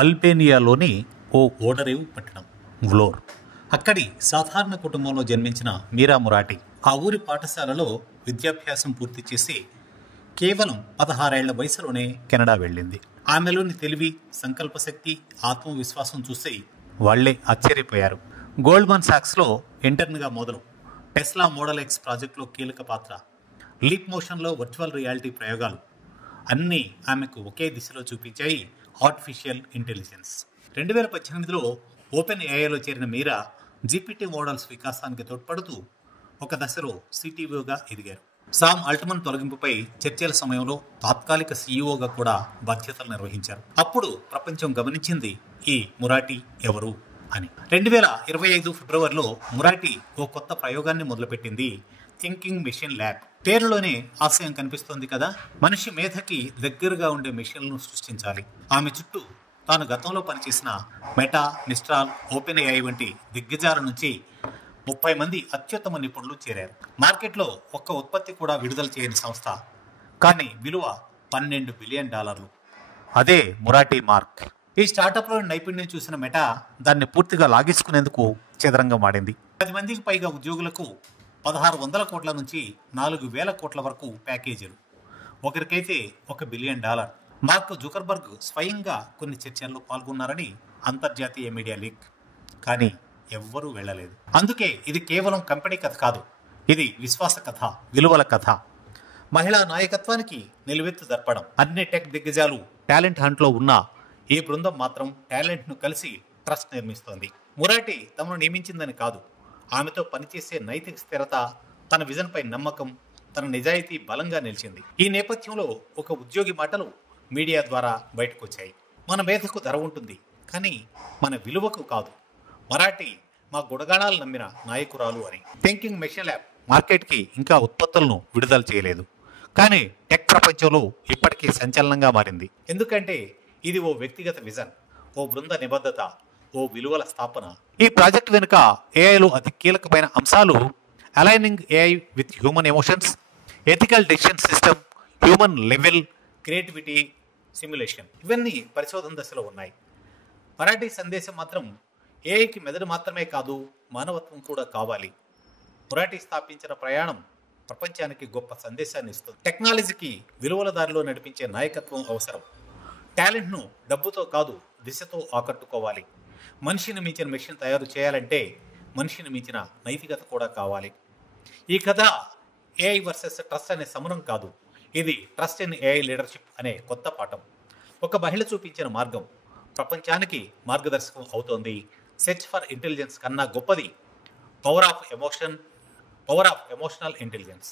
అల్బేనియాలోని ఓ ఓడరేవు పట్టణం వ్లోర్. అక్కడి సాధారణ కుటుంబంలో జన్మించిన మీరా మురాటి ఆ ఊరి పాఠశాలలో విద్యాభ్యాసం పూర్తి చేసి కేవలం 16 ఏళ్ల వయసులోనే కెనడా వెళ్ళింది. ఆమెలోని తెలివి, సంకల్పశక్తి, ఆత్మవిశ్వాసం చూసి వాళ్లే ఆశ్చర్యపోయారు. గోల్డ్మన్ సాక్స్లో ఇంటర్న్గా మొదలు టెస్లా మోడల్ ఎక్స్ ప్రాజెక్టులో కీలక పాత్ర, లీప్ మోషన్లో వర్చువల్ రియాలిటీ ప్రయోగాలు అన్నీ ఆమెకు ఒకే దిశలో చూపించాయి ఆర్టిఫిషియల్ ఇంటెలిజెన్స్. 2018లో ఓపెన్ ఏఐలో చేరిన మీరా జీపీటీ మోడల్స్ వికాసానికి తోడ్పడుతూ ఒక దశలో సిటీఓగా ఎదిగారు. సామ్ ఆల్ట్మన్ తొలగింపుపై చర్చల సమయంలో తాత్కాలిక సీఈఓగా కూడా బాధ్యతలు నిర్వహించారు. అప్పుడు ప్రపంచం గమనించింది ఈ మురాటి ఎవరు అని. 2025 ఫిబ్రవరిలో మురాటి ఓ కొత్త ప్రయోగాన్ని మొదలుపెట్టింది, థింకింగ్ మెషిన్ ల్యాబ్. పేరులోనే ఆశయం కనిపిస్తోంది కదా, మనిషి మేధకి దగ్గరగా ఉండే మెషిన్లను సృష్టించాలి. ఆమె చుట్టూ తాను గతంలో పనిచేసిన మెటా, మిస్ట్రాల్, ఓపెన్ ఏఐ వంటి దిగ్గజాల నుంచి 30 మంది అత్యుత్తమ నిపుణులు చేరారు. మార్కెట్లో ఒక్క ఉత్పత్తి కూడా విడుదల చేయని సంస్థ, కానీ విలువ $12 బిలియన్. అదే మురాటి మార్క్. ఈ స్టార్టప్లో నైపుణ్యం చూసిన మెటా దాన్ని పూర్తిగా లాగేసుకునేందుకు చదరంగం ఆడింది. 10 మందికి పైగా ఉద్యోగులకు 1600 కోట్ల నుంచి 4000 కోట్ల వరకు ప్యాకేజీలు. ఒకరికైతే $1 బిలియన్. మార్క్ జుకర్బర్గ్ స్వయంగా కొన్ని చర్చల్లో పాల్గొన్నారని అంతర్జాతీయ మీడియా లీక్. కానీ ఎవ్వరూ వెళ్ళలేదు. అందుకే ఇది కేవలం కంపెనీ కథ కాదు, ఇది విశ్వాస కథ, విలువల కథ, మహిళా నాయకత్వానికి నిలువెత్తు దర్పణం. అన్ని టెక్ దిగ్గజాలు టాలెంట్ హంట్లో ఉన్నా ఈ బృందం మాత్రం టాలెంట్ను కలిసి ట్రస్ట్ నిర్మిస్తోంది. మురాటి తమను నియమించిందని కాదు, ఆమెతో పనిచేసే నైతిక స్థిరత, తన విజన్పై నమ్మకం, తన నిజాయితీ బలంగా నిలిచింది. ఈ నేపథ్యంలో ఒక ఉద్యోగి మాటలు మీడియా ద్వారా బయటకు వచ్చాయి. మన మేధకు ధర ఉంటుంది, కానీ మన విలువకు కాదు. మరాఠీ మా గుణగణాలు నమ్మిన నాయకురాలు అని. థింకింగ్ మెషిన్ ల్యాబ్ మార్కెట్కి ఇంకా ఉత్పత్తులను విడుదల చేయలేదు, కానీ టెక్ ప్రపంచంలో ఇప్పటికీ సంచలనంగా మారింది. ఎందుకంటే ఇది ఓ వ్యక్తిగత విజన్, ఓ బృంద నిబద్ధత, ఓ విలువల స్థాపన. ఈ ప్రాజెక్ట్ వెనుక ఏఐలో అతి కీలకమైన అంశాలు aligning AI with human emotions, ethical decision system, human level, creativity, simulation. ఇవన్నీ పరిశోధన దశలో ఉన్నాయి. మరాఠీ సందేశం మాత్రం ఏఐకి మెదడు మాత్రమే కాదు, మానవత్వం కూడా కావాలి. మురాఠీ స్థాపించిన ప్రయాణం ప్రపంచానికి గొప్ప సందేశాన్ని ఇస్తుంది. టెక్నాలజీకి విలువల దారిలో నడిపించే నాయకత్వం అవసరం. టాలెంట్ను డబ్బుతో కాదు, దిశతో ఆకట్టుకోవాలి. మనిషిని మించిన మెషిన్ తయారు చేయాలంటే మనిషిని మించిన నైతికత కూడా కావాలి. ఈ కథ ఏఐ వర్సెస్ ట్రస్ట్ అనే సమరం కాదు, ఇది ట్రస్ట్ ఇన్ ఏఐ లీడర్షిప్ అనే కొత్త పాఠం. ఒక మహిళ చూపించిన మార్గం ప్రపంచానికి మార్గదర్శకం అవుతోంది. సెర్చ్ ఫర్ ఇంటెలిజెన్స్ కన్నా గొప్పది పవర్ ఆఫ్ ఎమోషనల్ ఇంటెలిజెన్స్.